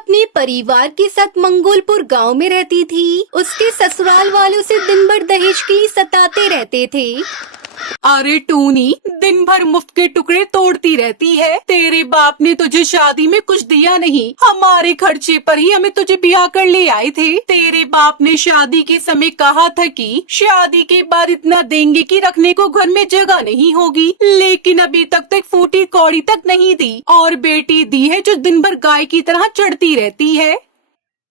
अपने परिवार के साथ मंगोलपुर गांव में रहती थी। उसके ससुराल वाले उसे दिन भर दहेज के लिए सताते रहते थे। अरे टूनी, दिन भर मुफ्त के टुकड़े तोड़ती रहती है। तेरे बाप ने तुझे शादी में कुछ दिया नहीं, हमारे खर्चे पर ही हमें तुझे ब्याह कर ले आए थे। तेरे बाप ने शादी के समय कहा था कि शादी के बाद इतना देंगे कि रखने को घर में जगह नहीं होगी, लेकिन अभी तक एक फूटी कौड़ी तक नहीं दी, और बेटी दी है जो दिन भर गाय की तरह चढ़ती रहती है।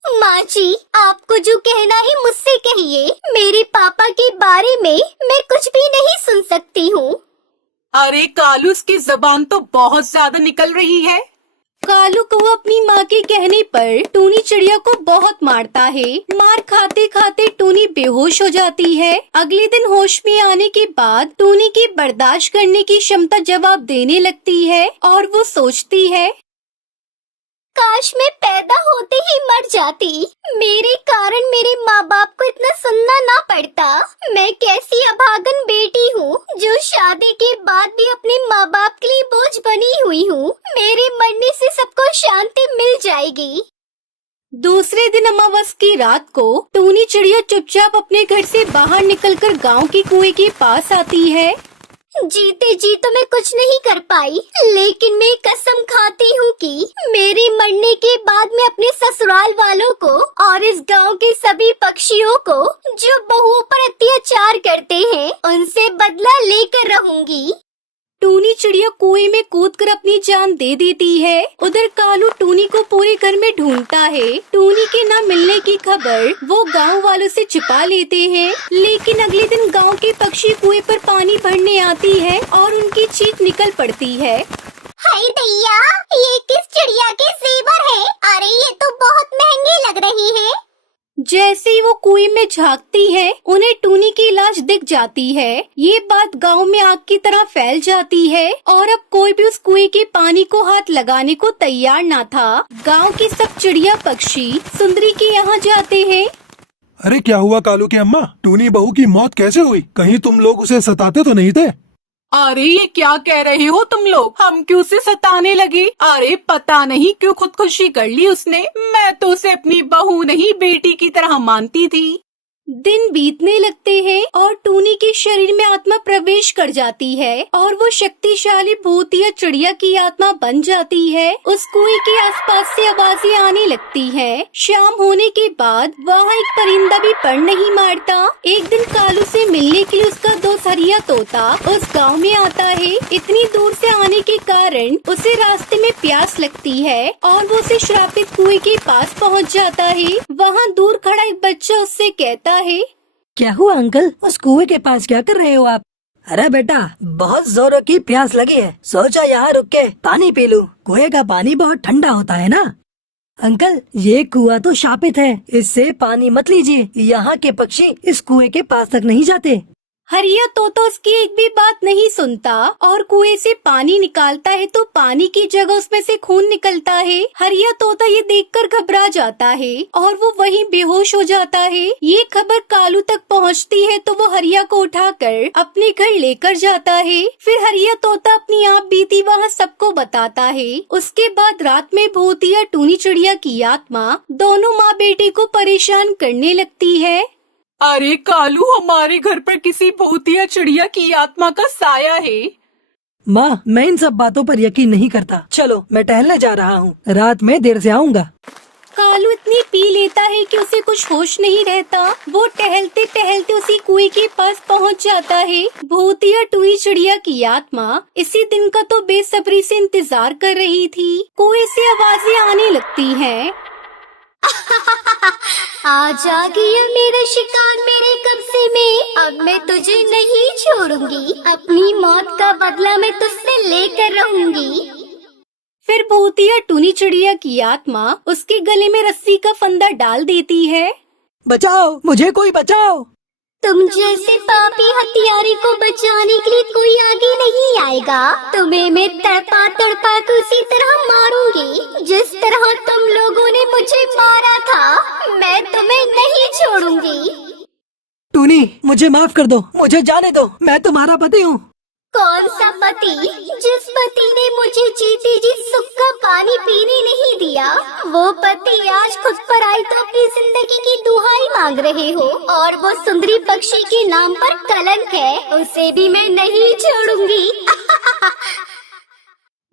माँ जी, आपको जो कहना है मुझसे कहिए। मेरे पापा के बारे में मैं कुछ भी नहीं सुन सकती हूँ। अरे कालू, उसकी जबान तो बहुत ज्यादा निकल रही है। कालू को अपनी माँ के कहने पर टूनी चिड़िया को बहुत मारता है। मार खाते खाते टूनी बेहोश हो जाती है। अगले दिन होश में आने के बाद टूनी की बर्दाश्त करने की क्षमता जवाब देने लगती है और वो सोचती है, काश मैं पैदा होते ही मर जाती। मेरे कारण मेरे माँ बाप को इतना सुनना ना पड़ता। मैं कैसी अभागन बेटी हूँ जो शादी के बाद भी अपने माँ बाप के लिए बोझ बनी हुई हूँ। मेरे मरने से सबको शांति मिल जाएगी। दूसरे दिन अमावस की रात को टूनी चिड़िया चुपचाप अपने घर से बाहर निकलकर गांव के कुएं के पास आती है। जीते जी तो मैं कुछ नहीं कर पाई, लेकिन मैं कसम खाती हूँ कि मेरे मरने के बाद मैं अपने ससुराल वालों को और इस गांव के सभी पक्षियों को जो बहुओं पर अत्याचार करते हैं उनसे बदला लेकर रहूंगी। टूनी चिड़िया कुएं में कूदकर अपनी जान दे देती है। उधर कालू टूनी को पूरे घर में ढूंढता है। टूनी के न मिलने की खबर वो गांव वालों से छिपा लेते हैं, लेकिन अगले दिन गांव के पक्षी कुएं पर पानी भरने आती है और उनकी चीख निकल पड़ती है। हाय दैया, ये किस चिड़िया के जेवर है? अरे ये तो बहुत महंगे लग रही है। जैसे ही वो कुएं में झांकती है, उन्हें टूनी की लाश दिख जाती है। ये बात गांव में आग की तरह फैल जाती है और अब कोई भी उस कुएं के पानी को हाथ लगाने को तैयार ना था। गांव के सब चिड़िया पक्षी सुंदरी के यहाँ जाते हैं। अरे क्या हुआ कालू की अम्मा? टूनी बहू की मौत कैसे हुई? कहीं तुम लोग उसे सताते तो नहीं थे? अरे ये क्या कह रहे हो तुम लोग? हम क्यों उसे सताने लगे? अरे पता नहीं क्यों खुदकुशी कर ली उसने। मैं तो उसे अपनी बहू नहीं बेटी की तरह मानती थी। दिन बीतने लगते हैं और टूनी के शरीर में आत्मा प्रवेश कर जाती है और वो शक्तिशाली भूत या चिड़िया की आत्मा बन जाती है। उस कुएं के आसपास से आवाजें आने लगती हैं। शाम होने के बाद वहाँ एक परिंदा भी पर नहीं मारता। एक दिन कालू से मिलने के लिए उसका दोस्त हरिया तोता उस गांव में आता है। इतनी दूर से आने के कारण उसे रास्ते में प्यास लगती है और वो उसे श्रापित कुएं के पास पहुँच जाता है। वहाँ दूर खड़ा एक बच्चा उससे कहता है, क्या हुआ अंकल? उस कुएं के पास क्या कर रहे हो आप? अरे बेटा, बहुत जोरों की प्यास लगी है, सोचा यहाँ रुक के पानी पी लूं। कुएं का पानी बहुत ठंडा होता है ना। अंकल, ये कुआं तो शापित है, इससे पानी मत लीजिए। यहाँ के पक्षी इस कुएं के पास तक नहीं जाते। हरिया तोता उसकी एक भी बात नहीं सुनता और कुएं से पानी निकालता है तो पानी की जगह उसमें से खून निकलता है। हरिया तोता ये देखकर घबरा जाता है और वो वहीं बेहोश हो जाता है। ये खबर कालू तक पहुंचती है तो वो हरिया को उठाकर अपने घर लेकर जाता है। फिर हरिया तोता अपनी आप बीती वहाँ सबको बताता है। उसके बाद रात में भूतिया टूनी चिड़िया की आत्मा दोनों माँ बेटे को परेशान करने लगती है। अरे कालू, हमारे घर पर किसी भूतिया चिड़िया की आत्मा का साया है। माँ, मैं इन सब बातों पर यकीन नहीं करता। चलो, मैं टहलने जा रहा हूँ, रात में देर से आऊँगा। कालू इतनी पी लेता है कि उसे कुछ होश नहीं रहता। वो टहलते टहलते उसी कुएं के पास पहुंच जाता है। भूतिया टूनी चिड़िया की आत्मा इसी दिन का तो बेसब्री से इंतजार कर रही थी। कुएं से आवाजें आने लगती हैं। आज आ गया मेरा शिकार मेरे कब्जे में। अब मैं तुझे नहीं छोड़ूंगी। अपनी मौत का बदला मैं तुझसे लेकर रहूंगी। फिर भूतिया टूनी चिड़िया की आत्मा उसके गले में रस्सी का फंदा डाल देती है। बचाओ, मुझे कोई बचाओ। तुम जैसे पापी हत्यारे को बचाने के लिए कोई आगे नहीं आएगा। तुम्हें मैं तड़पा तड़पा कर उसी तरह मारूंगी जिस तरह तुम लोगों ने मुझे मारा था। मैं तुम्हें नहीं छोड़ूंगी। टूनी, मुझे माफ कर दो, मुझे जाने दो, मैं तुम्हारा पति हूँ। कौन सा पति? जिस पति ने मुझे जीते जी सुख का पानी पीने नहीं दिया, वो पति आज खुद पर आई तो अपनी जिंदगी की दुहाई मांग रहे हो, और वो सुंदरी पक्षी के नाम पर कलंक है, उसे भी मैं नहीं छोड़ूंगी।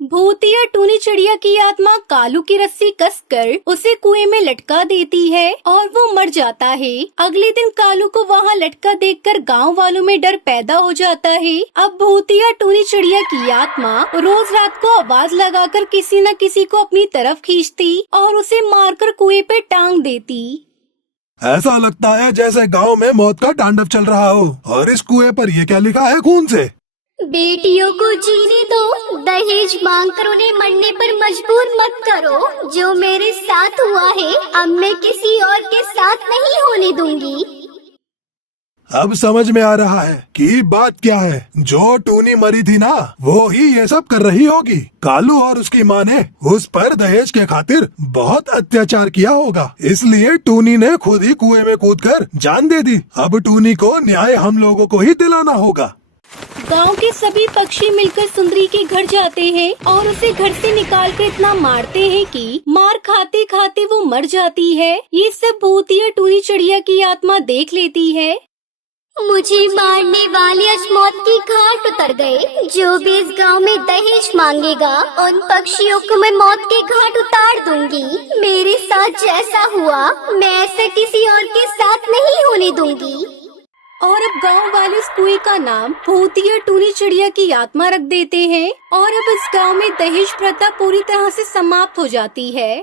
भूतिया टूनी चिड़िया की आत्मा कालू की रस्सी कसकर उसे कुएं में लटका देती है और वो मर जाता है। अगले दिन कालू को वहाँ लटका देखकर गांव वालों में डर पैदा हो जाता है। अब भूतिया टूनी चिड़िया की आत्मा रोज रात को आवाज लगाकर किसी न किसी को अपनी तरफ खींचती और उसे मारकर कुएं पे टांग देती। ऐसा लगता है जैसे गांव में मौत का तांडव चल रहा हो। और इस कुएं पर ये क्या लिखा है खून से? बेटियों को जीने दो, दहेज मांगकर उन्हें मरने पर मजबूर मत करो। जो मेरे साथ हुआ है अब मैं किसी और के साथ नहीं होने दूंगी। अब समझ में आ रहा है कि बात क्या है। जो टूनी मरी थी ना, वो ही ये सब कर रही होगी। कालू और उसकी माँ ने उस पर दहेज के खातिर बहुत अत्याचार किया होगा, इसलिए टूनी ने खुद ही कुएं में कूदकर जान दे दी। अब टूनी को न्याय हम लोगों को ही दिलाना होगा। गांव के सभी पक्षी मिलकर सुंदरी के घर जाते हैं और उसे घर से निकालकर इतना मारते हैं कि मार खाते खाते वो मर जाती है। ये सब भूतिया टूनी चिड़िया की आत्मा देख लेती है। मुझे मारने वाले आज मौत की घाट उतर गए। जो भी इस गांव में दहेज मांगेगा उन पक्षियों को मैं मौत के घाट उतार दूंगी। मेरे साथ जैसा हुआ मैं ऐसा किसी और के साथ नहीं होने दूंगी। और अब गांव वाले इस कुएं का नाम भूतिया टूनी चिड़िया की आत्मा रख देते हैं और अब इस गांव में दहेज प्रथा पूरी तरह से समाप्त हो जाती है।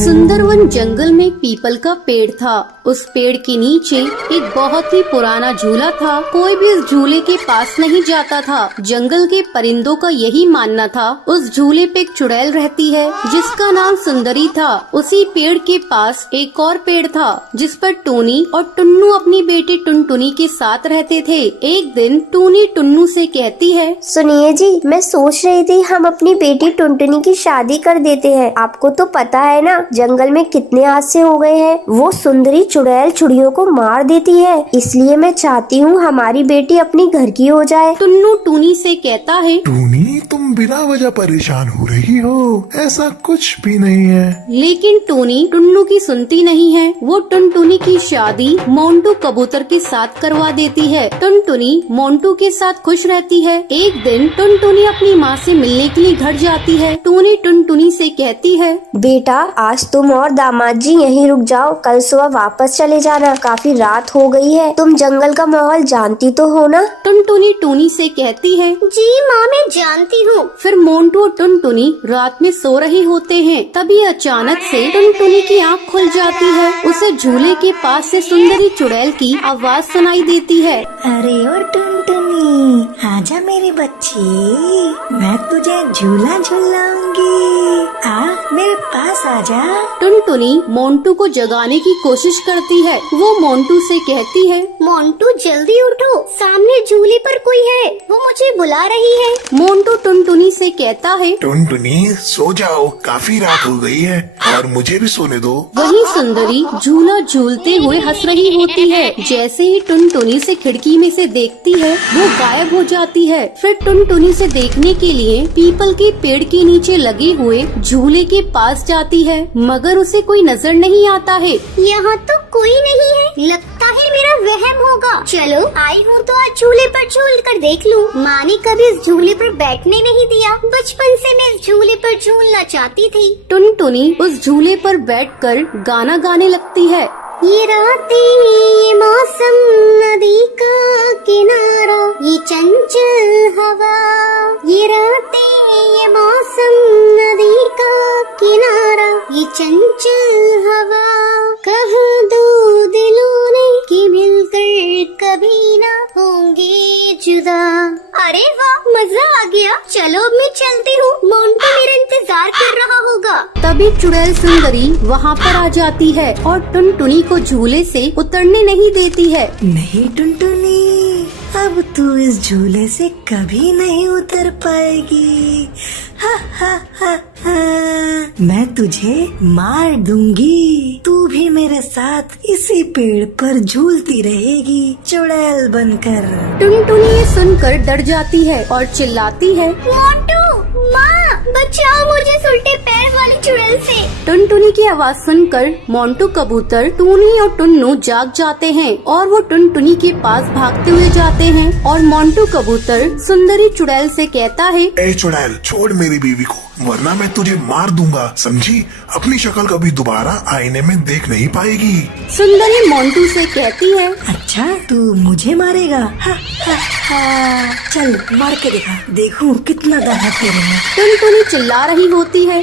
सुंदरवन जंगल में पीपल का पेड़ था। उस पेड़ के नीचे एक बहुत ही पुराना झूला था। कोई भी इस झूले के पास नहीं जाता था। जंगल के परिंदों का यही मानना था उस झूले पे एक चुड़ैल रहती है जिसका नाम सुंदरी था। उसी पेड़ के पास एक और पेड़ था जिस पर टूनी और टुन्नू अपनी बेटी टुनटुनी के साथ रहते थे। एक दिन टूनी टुन्नू से कहती है, सुनिए जी, मैं सोच रही थी हम अपनी बेटी टुनटुनी की शादी कर देते हैं। आपको तो पता है ना जंगल में कितने हादसे हो गए हैं। वो सुंदरी चुड़ैल चिड़ियों को मार देती है, इसलिए मैं चाहती हूँ हमारी बेटी अपनी घर की हो जाए। टुन्नू टूनी से कहता है, टूनी तुम बिना वजह परेशान हो रही हो, ऐसा कुछ भी नहीं है। लेकिन टूनी टुन्नू की सुनती नहीं है। वो टुनटुनी की शादी मोंटू कबूतर के साथ करवा देती है। टुनटुनी मोंटू के साथ खुश रहती है। एक दिन टुनटुनी अपनी माँ से मिलने के लिए घर जाती है। टूनी टुनटुनी से कहती है, बेटा आज तुम और दामाद जी यहीं रुक जाओ, कल सुबह वापस चले जाना। काफी रात हो गई है, तुम जंगल का माहौल जानती तो हो ना। टुनटुनी टूनी से कहती है, जी माँ मैं जानती हूँ। फिर मोंटू और टुनटुनी रात में सो रहे होते हैं। तभी अचानक से टुनटुनी की आँख खुल जाती है। उसे झूले के पास से सुंदरी चुड़ैल की आवाज सुनाई देती है। अरे ओ टुनटुनी, आजा मेरी बच्ची, मैं तुझे झूला झूलाऊंगी। आ मेरे पास आजा। टुनटुनी मोंटू को जगाने की कोशिश करती है। वो मोंटू से कहती है, मोंटू जल्दी उठो, सामने झूले पर कोई है, वो मुझे बुला रही है। मोंटू टुनटुनी से कहता है, टुनटुनी सो जाओ, काफी रात हो गई है और मुझे भी सोने दो। वही सुंदरी झूला झूलते हुए हंस रही होती है। जैसे ही टुनटुनी से खिड़की में से देखती है वो गायब हो जाती है। फिर टुनटुनी से देखने के लिए पीपल के पेड़ के नीचे लगे हुए झूले के पास जाती है, मगर उसे कोई नजर नहीं आता है। यहाँ तो कोई नहीं है, लगता है मेरा वहम होगा। चलो आई हूँ तो आज झूले पर झूल कर देख लूँ। माँ ने कभी इस झूले पर बैठने नहीं दिया। बचपन से मैं इस झूले पर झूलना चाहती थी। टुनटुनी उस झूले पर बैठकर गाना गाने लगती है। ये रातें, ये मौसम, नदी का किनारा, ये चंचल हवा। ये रातें, ये मौसम, नदी का किनारा, ये चंचल हवा। कहा दो दिलों ने कि मिलकर कभी ना होंगे जुदा। अरे वाह, मजा आ गया। चलो अब मैं चलती हूँ, मोंटू मेरा इंतजार कर रहा होगा। तभी चुड़ैल सुंदरी वहाँ पर आ जाती है और टुनटुनी को झूले से उतरने नहीं देती है। नहीं टुनटुनी, अब तू इस झूले से कभी नहीं उतर पाएगी। हा हा हा हा। मैं तुझे मार दूंगी, तू भी मेरे साथ इसी पेड़ पर झूलती रहेगी चुड़ैल बनकर। टुनटुनी ये सुनकर डर जाती है और चिल्लाती है, मोंटू, माँ बचाओ मुझे उल्टे पैर वाली चुड़ैल से। टुनटुनी की आवाज सुनकर मोंटू कबूतर, टूनी और टुन्नू जाग जाते हैं और वो टुनटुनी के पास भागते हुए जाते हैं और मोंटू कबूतर सुंदरी चुड़ैल से कहता है, ए चुड़ैल, छोड़ मेरी बीवी को, वरना मैं तुझे मार दूंगा, समझी? अपनी शक्ल कभी दोबारा आईने में देख नहीं पाएगी। सुंदरी मोंटू से कहती है, अच्छा तू मुझे मारेगा? हा हा हा। चल मार के दिखा, देखूं कितना दम है तेरे में। टुनटुनी चिल्ला रही होती है,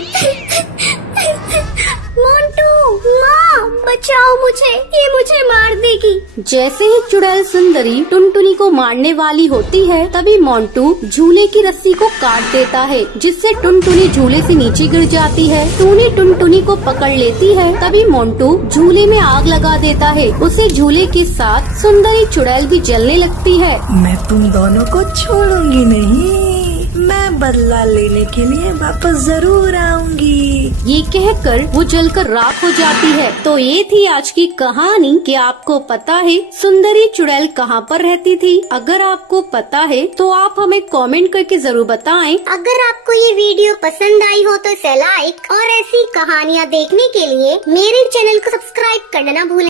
मोंटू, माँ बचाओ मुझे, ये मुझे मार देगी। जैसे ही चुड़ैल सुंदरी टुनटुनी को मारने वाली होती है, तभी मोंटू झूले की रस्सी को काट देता है, जिससे टुनटुनी झूले से नीचे गिर जाती है। टूनी टुनटुनी को पकड़ लेती है, तभी मोंटू झूले में आग लगा देता है। उसे झूले के साथ सुंदरी चुड़ैल भी जलने लगती है। मैं तुम दोनों को छोड़ूंगी नहीं, मैं बदला लेने के लिए वापस जरूर आऊंगी। ये कहकर वो जलकर राख हो जाती है। तो ये थी आज की कहानी कि आपको पता है सुंदरी चुड़ैल कहाँ पर रहती थी। अगर आपको पता है तो आप हमें कमेंट करके जरूर बताएं। अगर आपको ये वीडियो पसंद आई हो तो इसे लाइक और ऐसी कहानियाँ देखने के लिए मेरे चैनल को सब्सक्राइब करना ना भूलें।